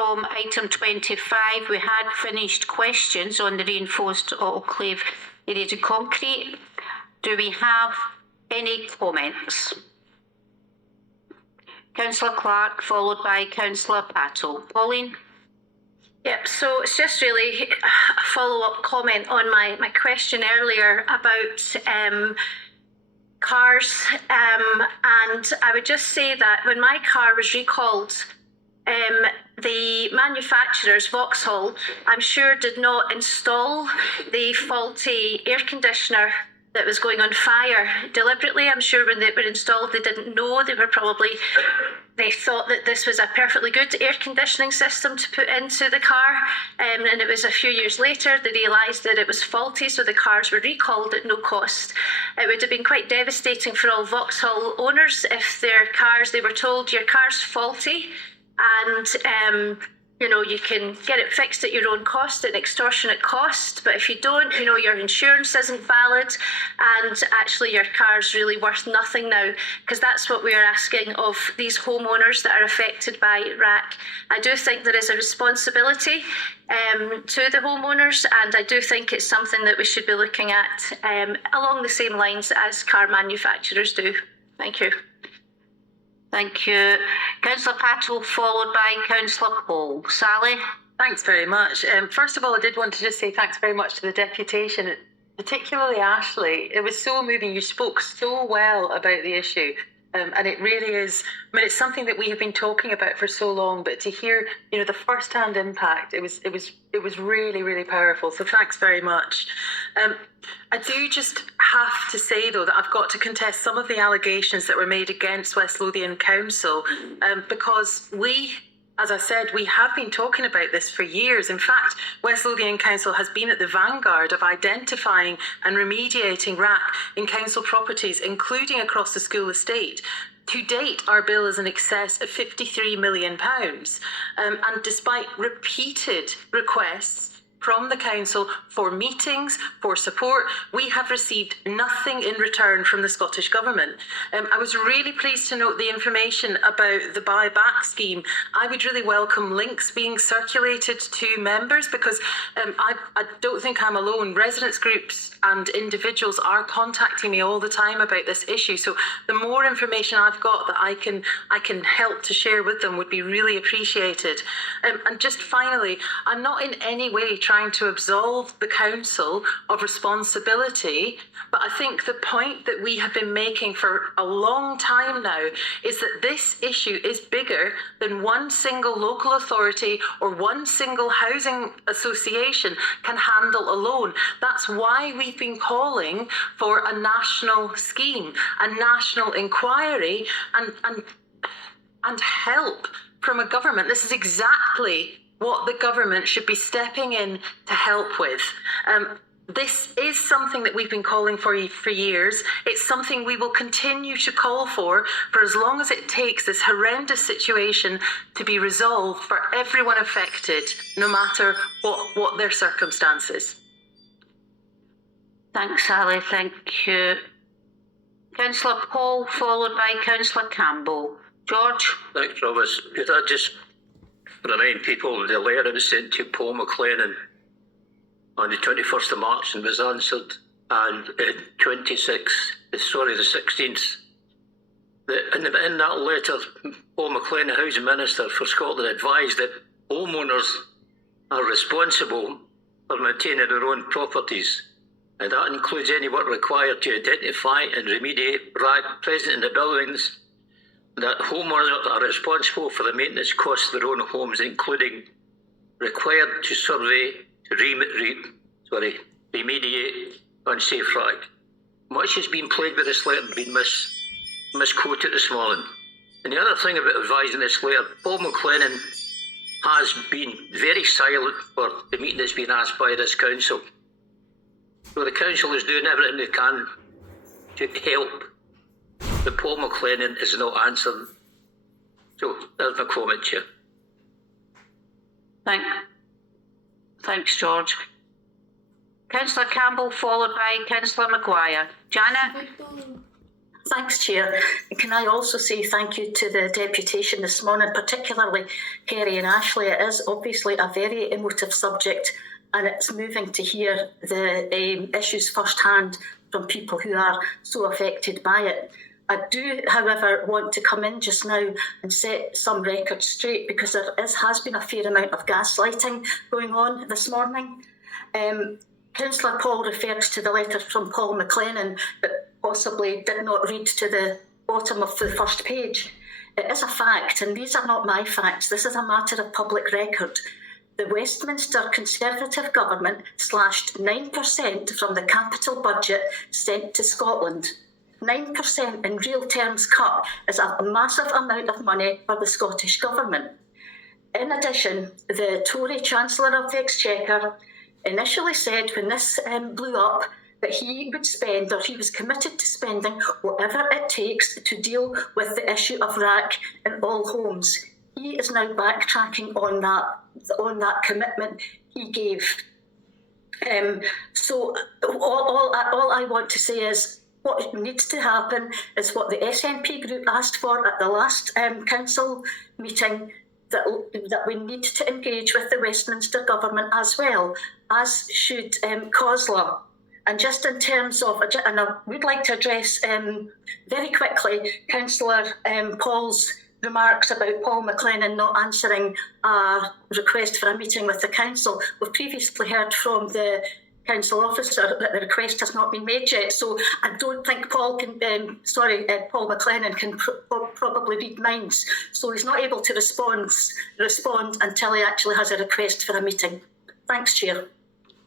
from item 25, we had finished questions on the reinforced autoclave aerated concrete. Do we have any comments? Councillor Clark, followed by Councillor Patel. Pauline? Yep, so it's just really a follow-up comment on my question earlier about cars, and I would just say that when my car was recalled, the manufacturers, Vauxhall, I'm sure did not install the faulty air conditioner that was going on fire deliberately. I'm sure when they were installed, they didn't know. They thought that this was a perfectly good air conditioning system to put into the car. And it was a few years later, they realised that it was faulty, so the cars were recalled at no cost. It would have been quite devastating for all Vauxhall owners if their cars, they were told your car's faulty and you can get it fixed at your own cost, at an extortionate cost. But if you don't, your insurance isn't valid, and actually your car's really worth nothing now, because that's what we're asking of these homeowners that are affected by RAAC. I do think there is a responsibility to the homeowners, and I do think it's something that we should be looking at along the same lines as car manufacturers do. Thank you. Thank you. Councillor Patel, followed by Councillor Paul. Sally? Thanks very much. First of all, I did want to just say thanks very much to the deputation, particularly Ashley. It was so moving. You spoke so well about the issue. And it really is, it's something that we have been talking about for so long, but to hear, the first-hand impact, it was really, really powerful. So thanks very much. I do just have to say, though, that I've got to contest some of the allegations that were made against West Lothian Council, because we, as I said, we have been talking about this for years. In fact, West Lothian Council has been at the vanguard of identifying and remediating RAAC in council properties, including across the school estate. To date, our bill is in excess of £53 million. And despite repeated requests from the council for meetings, for support, we have received nothing in return from the Scottish Government. I was really pleased to note the information about the buyback scheme. I would really welcome links being circulated to members, because I don't think I'm alone. Residents groups and individuals are contacting me all the time about this issue. So the more information I've got that I can help to share with them would be really appreciated. And just finally, I'm not in any way trying to absolve the council of responsibility, but I think the point that we have been making for a long time now is that this issue is bigger than one single local authority or one single housing association can handle alone. That's why we've been calling for a national scheme, a national inquiry, and help from a government. This is exactly what the government should be stepping in to help with. This is something that we've been calling for years. It's something we will continue to call for as long as it takes this horrendous situation to be resolved for everyone affected, no matter what their circumstances. Thanks, Sally. Thank you. Councillor Paul, followed by Councillor Campbell. George? Thanks, Roberts. Could I just remind people the letter that was sent to Paul McLennan on the 21st of March and was answered, and the 16th, in that letter, Paul McLennan, Housing Minister for Scotland, advised that homeowners are responsible for maintaining their own properties, and that includes any work required to identify and remediate RAAC present in the buildings. That homeowners are responsible for the maintenance costs of their own homes, including required to survey, to remediate unsafe RAAC. Much has been played with this letter and been misquoted this morning. And the other thing about advising this letter, Paul McLennan has been very silent for the meeting that's been asked by this council. So the council is doing everything they can to help, but Paul McLennan is not answering. So there's my comment, Chair. Thanks, George. Councillor Campbell, followed by Councillor Maguire. Janet? Thanks, Chair. Can I also say thank you to the deputation this morning, particularly Kerry and Ashley. It is obviously a very emotive subject, and it's moving to hear the issues firsthand from people who are so affected by it. I do, however, want to come in just now and set some records straight, because there has been a fair amount of gaslighting going on this morning. Councillor Paul referred to the letter from Paul McLennan, but possibly did not read to the bottom of the first page. It is a fact, and these are not my facts, this is a matter of public record. The Westminster Conservative government slashed 9% from the capital budget sent to Scotland. 9% in real terms cut is a massive amount of money for the Scottish government. In addition, the Tory Chancellor of the Exchequer initially said when this blew up that he would spend, or he was committed to spending, whatever it takes to deal with the issue of RAAC in all homes. He is now backtracking on that commitment he gave. So all I want to say is what needs to happen is what the SNP group asked for at the last council meeting, that we need to engage with the Westminster government as well, as should COSLA. And just in terms of, and I would like to address very quickly Councillor Paul's remarks about Paul McLennan not answering a request for a meeting with the council. We've previously heard from the council officer that the request has not been made yet, so I don't think Paul McLennan can probably read minds, so he's not able to respond until he actually has a request for a meeting. Thanks, Chair.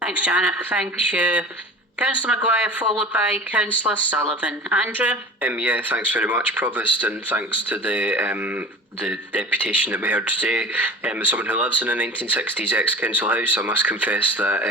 Thanks, Janet. Thank you. Councillor Maguire, followed by Councillor Sullivan. Andrew? Yeah, thanks very much, Provost, and thanks to the deputation that we heard today. As someone who lives in a 1960s ex-council house, I must confess that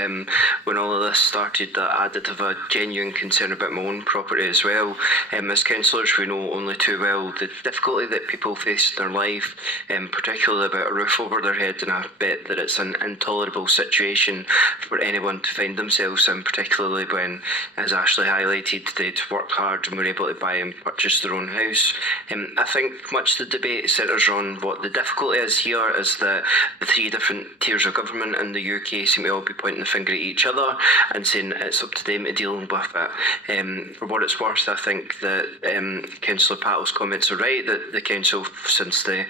when all of this started, that I did have a genuine concern about my own property as well. As councillors, we know only too well the difficulty that people face in their life, particularly about a roof over their head, and I bet that it's an intolerable situation for anyone to find themselves in, particularly when, as Ashley highlighted, they'd worked hard and were able to buy and purchase their own house. I think much of the debate centres on what the difficulty is here is that the three different tiers of government in the UK seem to all be pointing the finger at each other and saying it's up to them to deal with it. For what it's worth, I think that Councillor Pattle's comments are right, that the council, since the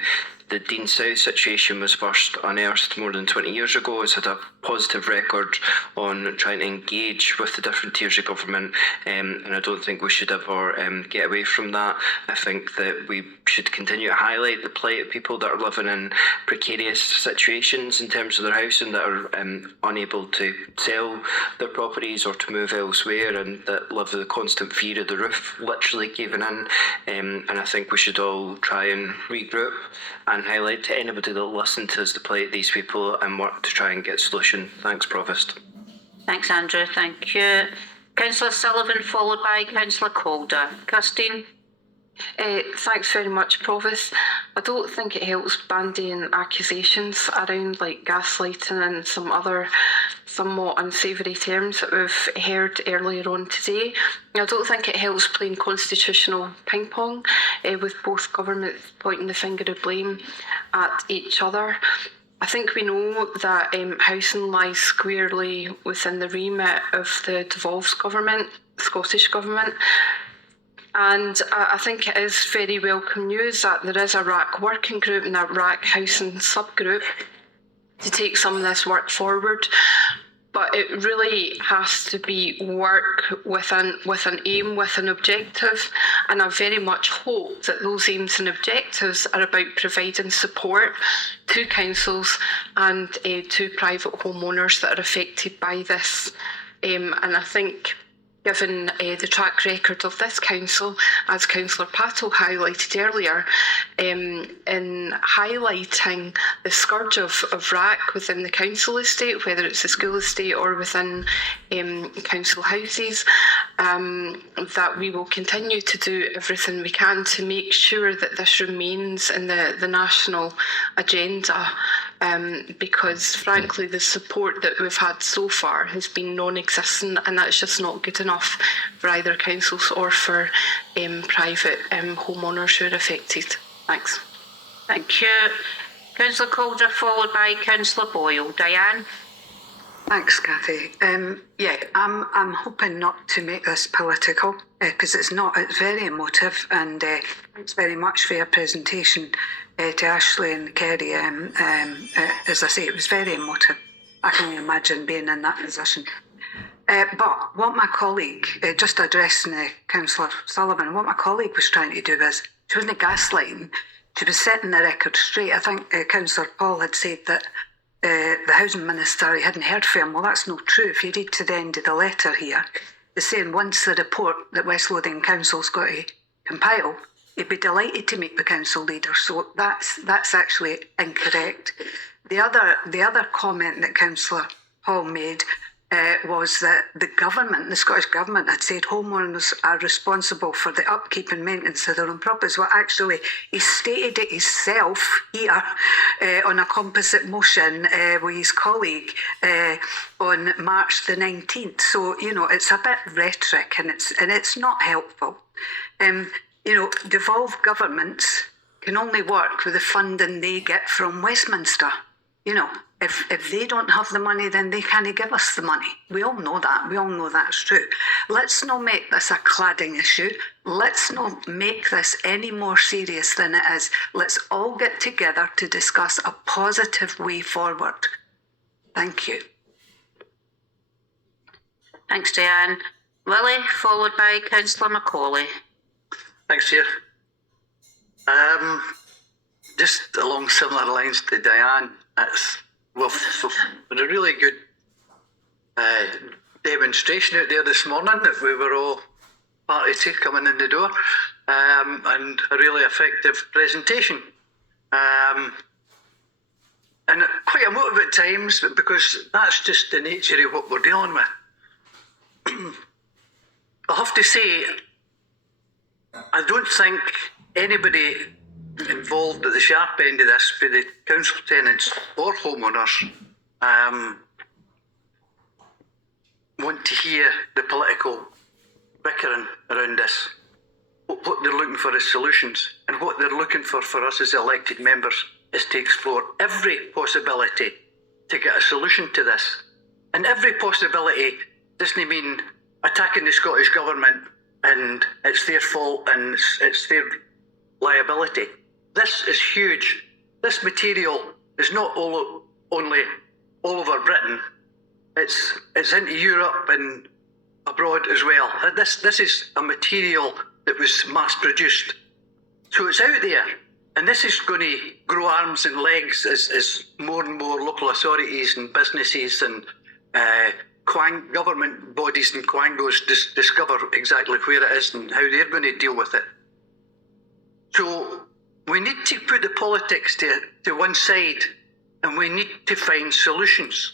Dean South situation was first unearthed more than 20 years ago, has had a positive record on trying to engage with the different tiers of government, and I don't think we should ever get away from that. I think that we should continue to highlight the plight of people that are living in precarious situations in terms of their housing, that are unable to sell their properties or to move elsewhere, and that live with the constant fear of the roof literally caving in. And I think we should all try and regroup and highlight to anybody that will listen to us the plight of these people and work to try and get a solution. Thanks, Provost. Thanks, Andrew. Thank you. Councillor Sullivan, followed by Councillor Calder. Kirstine? Thanks very much, Provost. I don't think it helps bandying accusations around like gaslighting and some other somewhat unsavoury terms that we've heard earlier on today. I don't think it helps playing constitutional ping pong with both governments pointing the finger of blame at each other. I think we know that housing lies squarely within the remit of the devolved government, Scottish Government. And I think it is very welcome news that there is a RAAC working group and a RAAC housing subgroup to take some of this work forward. But it really has to be work with an aim, with an objective. And I very much hope that those aims and objectives are about providing support to councils and to private homeowners that are affected by this. And I think, given the track record of this council, as Councillor Pattle highlighted earlier, in highlighting the scourge of RAAC within the council estate, whether it's a school estate or within council houses, that we will continue to do everything we can to make sure that this remains in the national agenda. because frankly the support that we've had so far has been non-existent, and that's just not good enough for either councils or for private homeowners who are affected. Thanks. Thank you. Councillor Calder, followed by Councillor Boyle. Diane? Thanks, Cathy. I'm hoping not to make this political because it's not. It's very emotive, and thanks very much for your presentation to Ashley and Kerry. As I say, it was very emotive. I can imagine being in that position. But what my colleague, just addressing Councillor Sullivan, what my colleague was trying to do is, she wasn't gaslighting, she was setting the record straight. I think Councillor Paul had said that the Housing Minister, he hadn't heard from him. Well, that's not true. If you read to the end of the letter here, they're saying once the report that West Lothian Council's got to compile, he'd be delighted to meet the council leader. So that's actually incorrect. The other comment that Councillor Paul made was that the government, the Scottish Government, had said homeowners are responsible for the upkeep and maintenance of their own properties. Well, actually, he stated it himself here on a composite motion with his colleague on March the 19th. So, it's a bit rhetoric, and it's not helpful. Devolved governments can only work with the funding they get from Westminster. If they don't have the money, then they can't give us the money. We all know that. We all know that's true. Let's not make this a cladding issue. Let's not make this any more serious than it is. Let's all get together to discuss a positive way forward. Thank you. Thanks, Diane. Willie, followed by Councillor Macaulay. Thanks, Chair. Just along similar lines to Diane, we've had a really good demonstration out there this morning that we were all party to coming in the door, and a really effective presentation. And quite emotive at times, because that's just the nature of what we're dealing with. I have to say, I don't think anybody involved at the sharp end of this, be the council tenants or homeowners, want to hear the political bickering around this. What they're looking for is solutions, and what they're looking for us as elected members is to explore every possibility to get a solution to this. And every possibility doesn't mean attacking the Scottish Government and it's their fault and it's their liability. This is huge. This material is not only all over Britain. It's into Europe and abroad as well. This is a material that was mass produced. So it's out there. And this is going to grow arms and legs as more and more local authorities and businesses and government bodies and quangos discover exactly where it is and how they're going to deal with it. So we need to put the politics to one side, and we need to find solutions.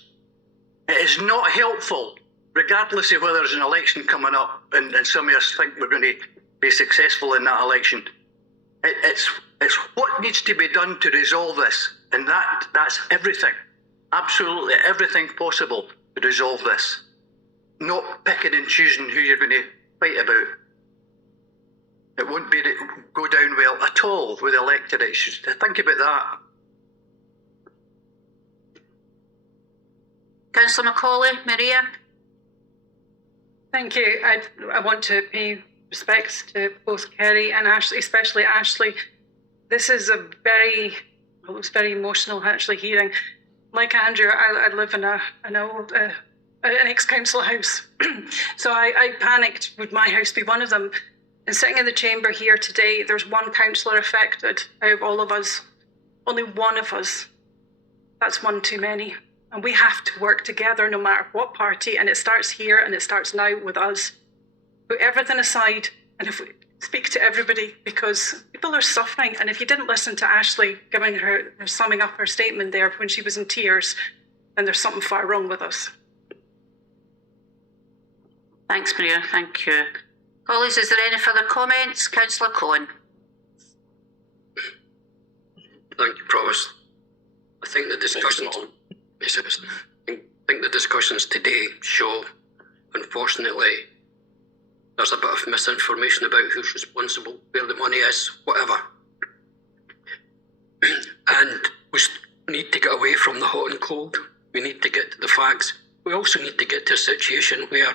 It is not helpful, regardless of whether there's an election coming up and some of us think we're going to be successful in that election. It's what needs to be done to resolve this, and that's everything, absolutely everything possible to resolve this. Not picking and choosing who you're going to fight about. It won't go down well at all with elected issues. Think about that. Councillor Macaulay, Maria. Thank you. I want to pay respects to both Kerry and Ashley, especially Ashley. This is it was very emotional actually hearing. Like Andrew, I live in an old, an ex-council house. So I panicked, would my house be one of them? And sitting in the chamber here today, there's one councillor affected out of all of us. Only one of us. That's one too many. And we have to work together no matter what party. And it starts here and it starts now with us. Put everything aside, and if we speak to everybody, because people are suffering. And if you didn't listen to Ashley giving her summing up her statement there when she was in tears, then there's something far wrong with us. Thanks, Maria. Thank you. Colleagues, is there any further comments? Councillor Cohen. Thank you, Provost. I think the discussions, I think the discussions today show, unfortunately, there's a bit of misinformation about who's responsible, where the money is, whatever. And we need to get away from the hot and cold. We need to get to the facts. We also need to get to a situation where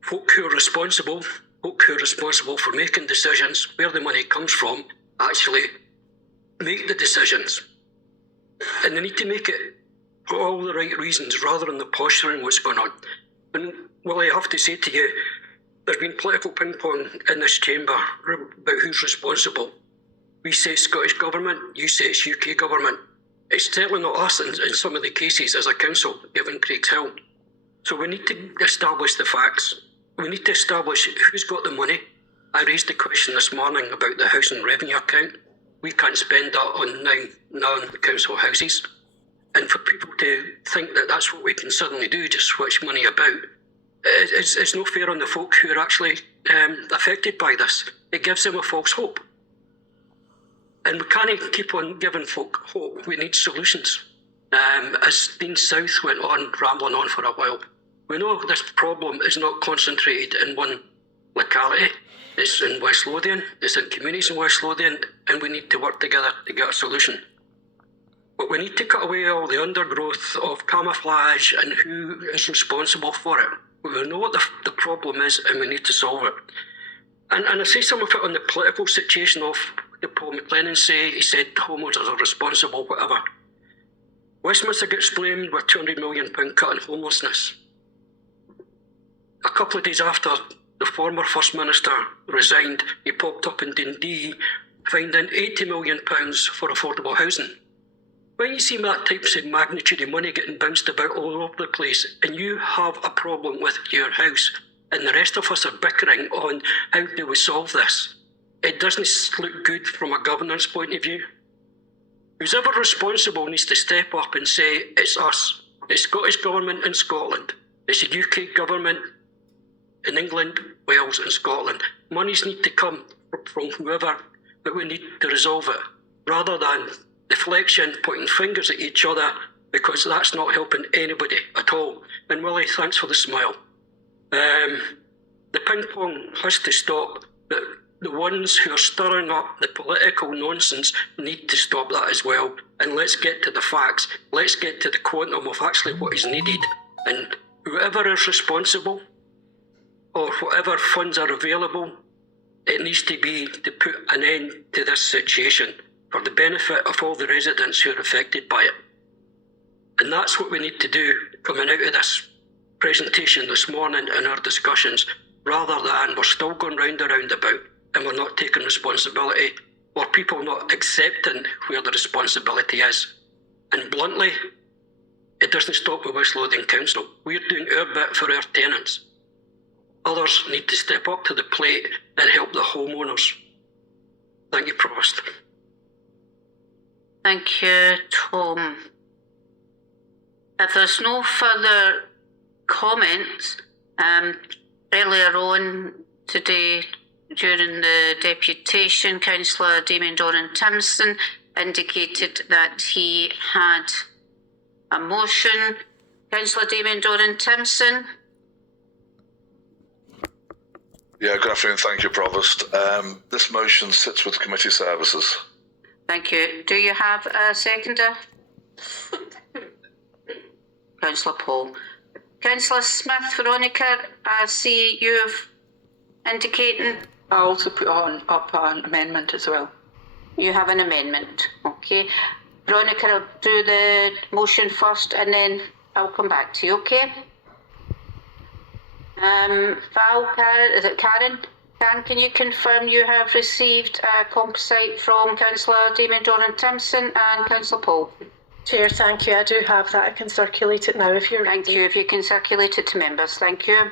folk who are responsible for making decisions, where the money comes from, actually make the decisions. And they need to make it for all the right reasons rather than the posturing what's going on. And well, I have to say to you, there's been political ping pong in this chamber about who's responsible. We say Scottish Government, you say it's UK Government. It's certainly not us in some of the cases as a council, given Craigshill. So we need to establish the facts. We need to establish who's got the money. I raised the question this morning about the housing revenue account. We can't spend that on non-council houses. And for people to think that that's what we can suddenly do, just switch money about, it's no fair on the folk who are actually affected by this. It gives them a false hope. And we can't keep on giving folk hope. We need solutions. As Dean South went on, rambling on for a while, we know this problem is not concentrated in one locality. It's in West Lothian, it's in communities in West Lothian, and we need to work together to get a solution. But we need to cut away all the undergrowth of camouflage and who is responsible for it. We know what the problem is and we need to solve it. And I say some of it on the political situation of the Paul McLennan say, he said homeowners are responsible, whatever. Westminster gets blamed with £200 million cut on homelessness. A couple of days after the former First Minister resigned, he popped up in Dundee, finding £80 million for affordable housing. When you see that types of magnitude of money getting bounced about all over the place, and you have a problem with your house, and the rest of us are bickering on how do we solve this, it doesn't look good from a governance point of view. Who's ever responsible needs to step up and say, it's us, it's Scottish Government in Scotland, it's the UK Government in England, Wales and Scotland. Monies need to come from whoever, but we need to resolve it, rather than deflection, pointing fingers at each other, because that's not helping anybody at all. And Willie, thanks for the smile. The ping pong has to stop. The ones who are stirring up the political nonsense need to stop that as well. And let's get to the facts. Let's get to the quantum of actually what is needed. And whoever is responsible, or whatever funds are available, it needs to be to put an end to this situation for the benefit of all the residents who are affected by it. And that's what we need to do coming out of this presentation this morning in our discussions, rather than we're still going round and round about and we're not taking responsibility, or people not accepting where the responsibility is. And bluntly, it doesn't stop with West Lothian Council. We're doing our bit for our tenants. Others need to step up to the plate and help the homeowners. Thank you, Provost. Thank you, Tom. If there's no further comments, earlier on today during the deputation, Councillor Damien Doran-Timson indicated that he had a motion. Councillor Damien Doran-Timson. Yeah, good afternoon. Thank you, Provost. This motion sits with committee services. Thank you. Do you have a seconder? Councillor Paul. Councillor Smith, Veronica, I see you've indicating. I also put up an amendment as well. You have an amendment, okay. Veronica, I'll do the motion first and then I'll come back to you, okay? Val, Karen, is it Karen? Karen, can you confirm you have received a composite from Councillor Damien Doran-Timson and Councillor Paul? Chair, thank you. I do have that. I can circulate it now if you're ready. Thank you. If you can circulate it to members, thank you.